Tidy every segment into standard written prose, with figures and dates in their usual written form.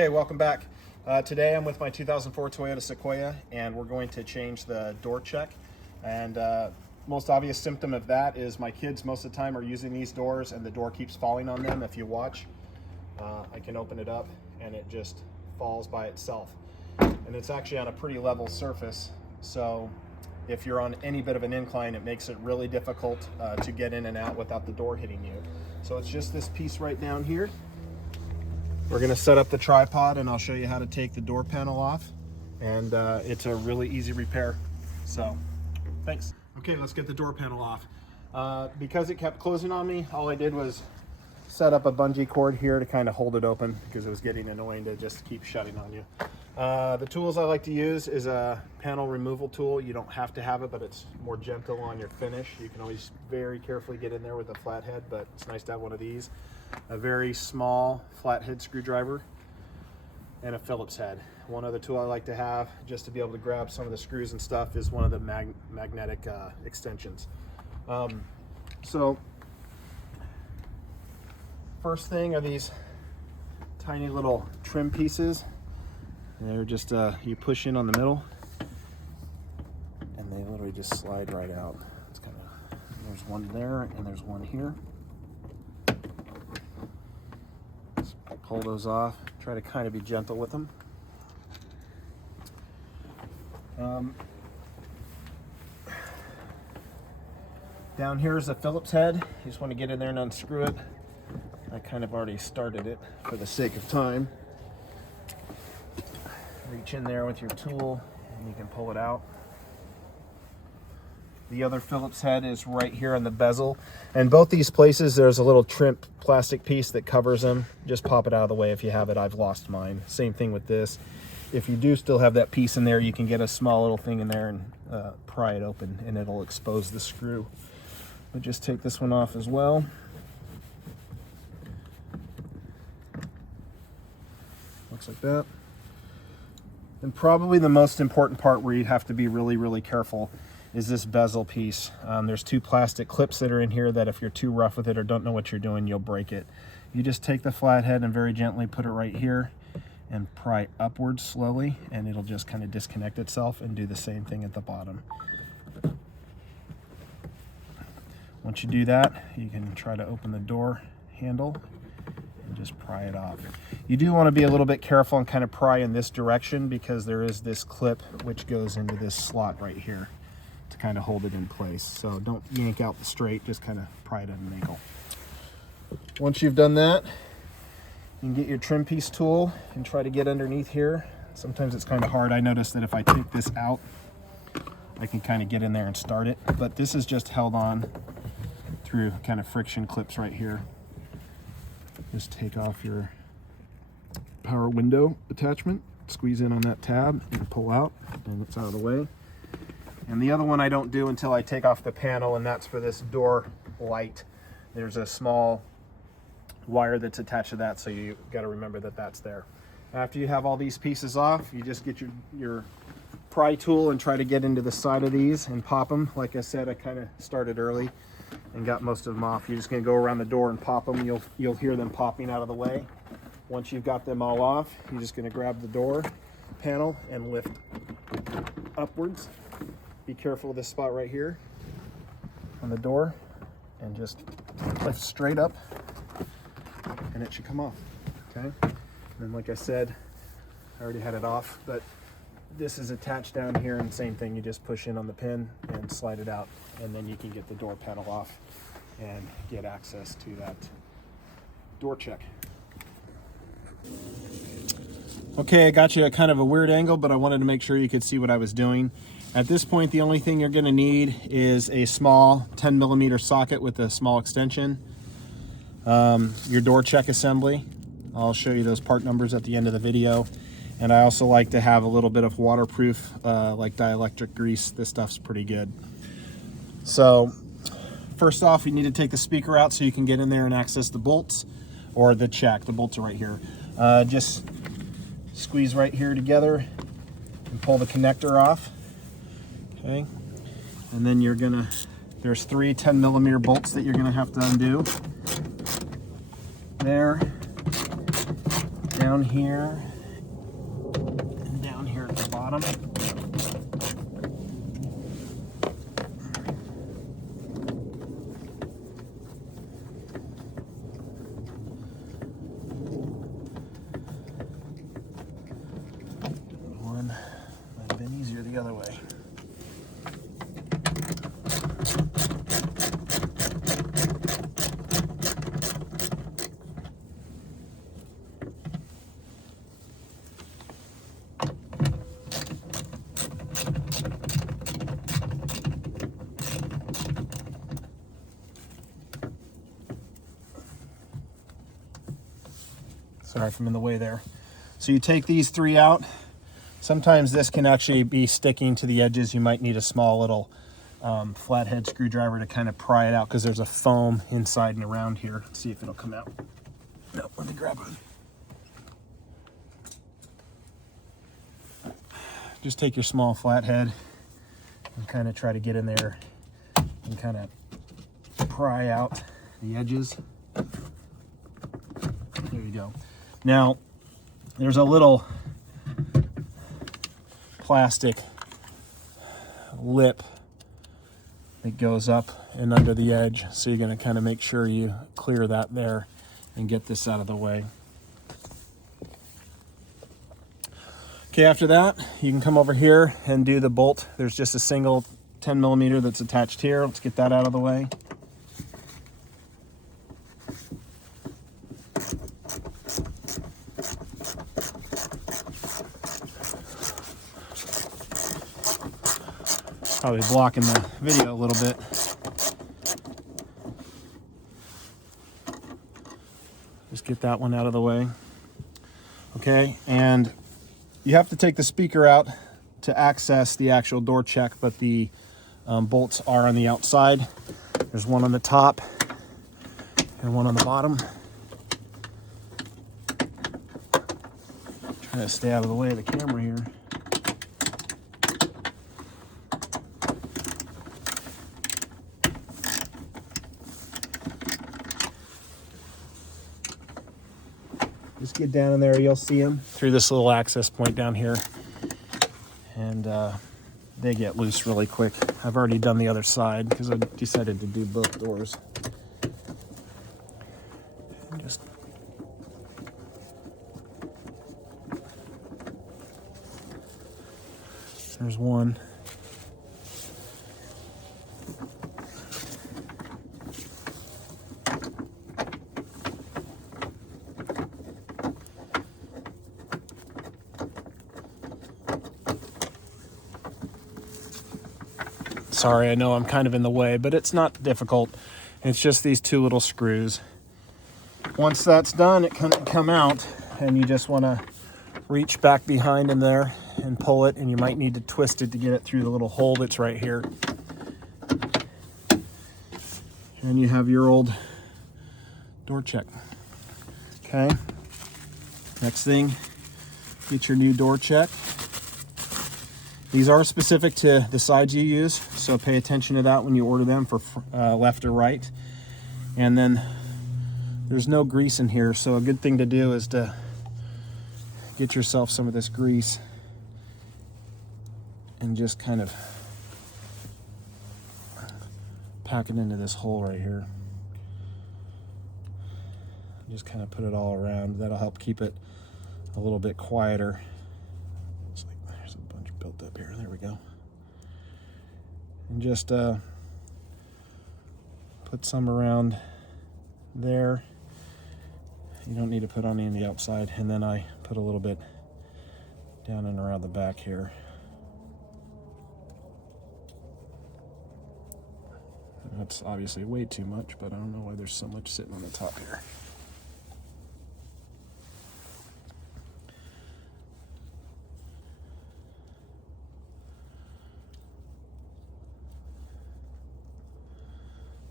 Okay, welcome back. Today I'm with my 2004 Toyota Sequoia, and we're going to change the door check. And most obvious symptom of that is my kids most of the time are using these doors and the door keeps falling on them. If you watch, I can open it up and it just falls by itself. And it's actually on a pretty level surface, so if you're on any bit of an incline, it makes it really difficult to get in and out without the door hitting you. So it's just this piece right down here. We're going to set up the tripod and I'll show you how to take the door panel off, and it's a really easy repair. So thanks. Okay, let's get the door panel off. Because it kept closing on me, all I did was set up a bungee cord here to kind of hold it open because it was getting annoying to just keep shutting on you. The tools I like to use is a panel removal tool. You don't have to have it, but it's more gentle on your finish. You can always very carefully get in there with a flathead, but it's nice to have one of these. A very small flathead screwdriver and a Phillips head. One other tool I like to have just to be able to grab some of the screws and stuff is one of the magnetic extensions. So first thing are these tiny little trim pieces. They're just you push in on the middle and they literally just slide right out. It's kind of, there's one there and there's one here. Pull those off. Try to kind of be gentle with them. Down here is a Phillips head. You just want to get in there and unscrew it. I kind of already started it for the sake of time. Reach in there with your tool and you can pull it out. The other Phillips head is right here on the bezel. And both these places, there's a little trim plastic piece that covers them. Just pop it out of the way if you have it. I've lost mine. Same thing with this. If you do still have that piece in there, you can get a small little thing in there and pry it open and it'll expose the screw. But just take this one off as well. Looks like that. And probably the most important part where you have to be really, really careful is this bezel piece. There's two plastic clips that are in here that if you're too rough with it or don't know what you're doing, you'll break it. You just take the flathead and very gently put it right here and pry upwards slowly, and it'll just kind of disconnect itself, and do the same thing at the bottom. Once you do that, you can try to open the door handle and just pry it off. You do want to be a little bit careful and kind of pry in this direction because there is this clip which goes into this slot right here to kind of hold it in place. So don't yank out the straight, just kind of pry it at an angle. Once you've done that, you can get your trim piece tool and try to get underneath here. Sometimes it's kind of hard. I notice that if I take this out, I can kind of get in there and start it, but this is just held on through kind of friction clips right here. Just take off your power window attachment, squeeze in on that tab and pull out, and it's out of the way. And the other one I don't do until I take off the panel, and that's for this door light. There's a small wire that's attached to that, so you got to remember that that's there. After you have all these pieces off, you just get your pry tool and try to get into the side of these and pop them. Like I said, I kind of started early and got most of them off. You're just going to go around the door and pop them. You'll hear them popping out of the way. Once you've got them all off, you're just going to grab the door panel and lift upwards. Be careful of this spot right here on the door, and just lift straight up and it should come off. Okay, and then like I said, I already had it off, but this is attached down here, and same thing, you just push in on the pin and slide it out, and then you can get the door panel off and get access to that door check. Okay, I got you at kind of a weird angle, but I wanted to make sure you could see what I was doing. At this point, the only thing you're going to need is a small 10mm socket with a small extension, your door check assembly. I'll show you those part numbers at the end of the video. And I also like to have a little bit of waterproof, like dielectric grease. This stuff's pretty good. So first off, you need to take the speaker out so you can get in there and access the bolts or the check. The bolts are right here. Just squeeze right here together and pull the connector off. Okay, and then there's three 10mm bolts that you're gonna have to undo. There, down here, bottom. One might have been easier the other way. Sorry if I'm in the way there. So you take these three out. Sometimes this can actually be sticking to the edges. You might need a small little flathead screwdriver to kind of pry it out because there's a foam inside and around here. Let's see if it'll come out. No, let me grab it. Just take your small flathead and kind of try to get in there and kind of pry out the edges. There you go. Now, there's a little plastic lip that goes up and under the edge, so you're going to kind of make sure you clear that there and get this out of the way. Okay, after that, you can come over here and do the bolt. There's just a single 10 millimeter that's attached here. Let's get that out of the way. Probably blocking the video a little bit. Just get that one out of the way. Okay, and you have to take the speaker out to access the actual door check, but the bolts are on the outside. There's one on the top and one on the bottom. Trying to stay out of the way of the camera here. Just get down in there, you'll see them through this little access point down here. And they get loose really quick. I've already done the other side because I decided to do both doors. And just there's one. Sorry, I know I'm kind of in the way, but it's not difficult. It's just these two little screws. Once that's done, it can come out, and you just want to reach back behind in there and pull it, and you might need to twist it to get it through the little hole that's right here. And you have your old door check. Okay. Next thing, get your new door check. These are specific to the sides you use, so pay attention to that when you order them for left or right. And then there's no grease in here, so a good thing to do is to get yourself some of this grease and just kind of pack it into this hole right here. Just kind of put it all around. That'll help keep it a little bit quieter. Built up here. There we go. And just put some around there. You don't need to put any on the outside. And then I put a little bit down and around the back here. That's obviously way too much, but I don't know why there's so much sitting on the top here.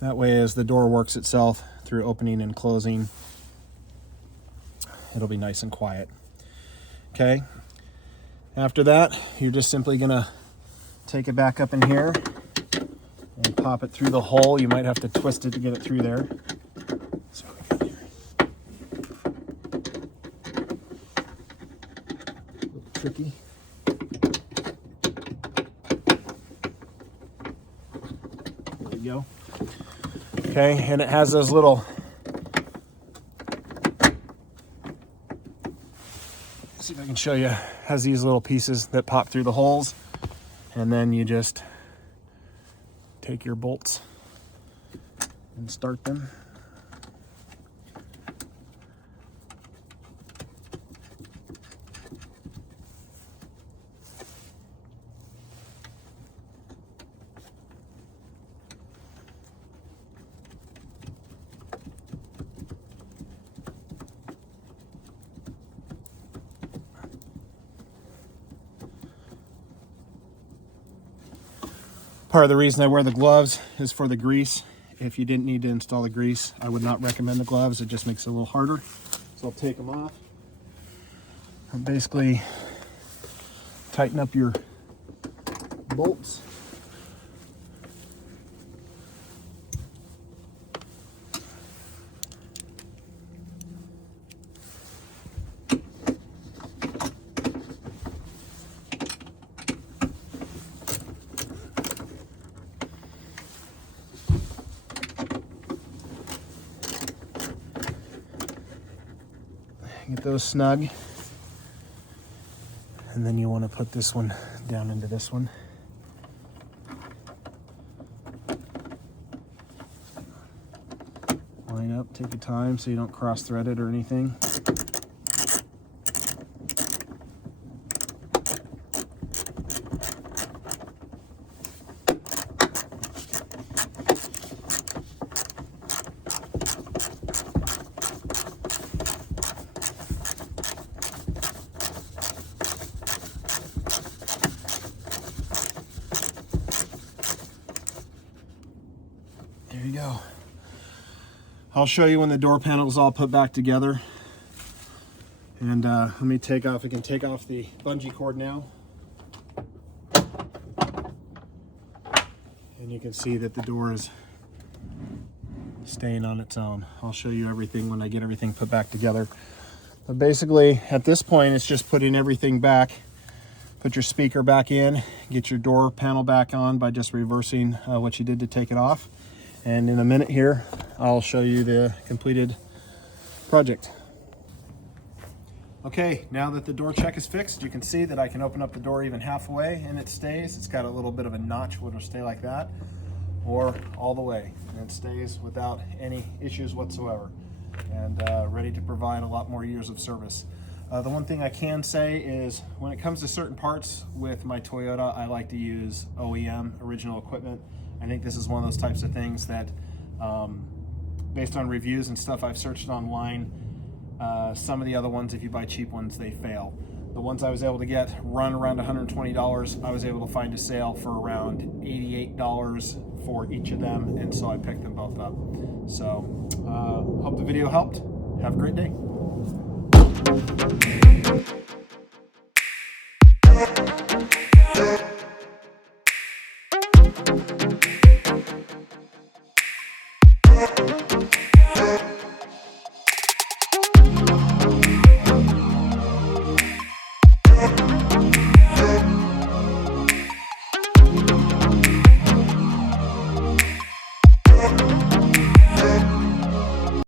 That way, as the door works itself through opening and closing, it'll be nice and quiet. Okay. After that, you're just simply gonna take it back up in here and pop it through the hole. You might have to twist it to get it through there. So we got here. A little tricky. you go. Okay, and it has those little, see if I can show you, has these little pieces that pop through the holes, and then you just take your bolts and start them. Part of the reason I wear the gloves is for the grease. If you didn't need to install the grease, I would not recommend the gloves. It just makes it a little harder. So I'll take them off and basically tighten up your bolts. Get those snug, and then you want to put this one down into this one. Line up, take your time so you don't cross thread it or anything. There you go. I'll show you when the door panel is all put back together. And let me take off, we can take off the bungee cord now. And you can see that the door is staying on its own. I'll show you everything when I get everything put back together. But basically, at this point, it's just putting everything back. Put your speaker back in, get your door panel back on by just reversing what you did to take it off. And in a minute here, I'll show you the completed project. Okay, now that the door check is fixed, you can see that I can open up the door even halfway and it stays. It's got a little bit of a notch where it'll stay like that, or all the way, and it stays without any issues whatsoever, and ready to provide a lot more years of service. The one thing I can say is when it comes to certain parts with my Toyota, I like to use OEM, original equipment. I think this is one of those types of things that, based on reviews and stuff I've searched online, some of the other ones, if you buy cheap ones, they fail. The ones I was able to get run around $120. I was able to find a sale for around $88 for each of them, and so I picked them both up. So, hope the video helped. Have a great day.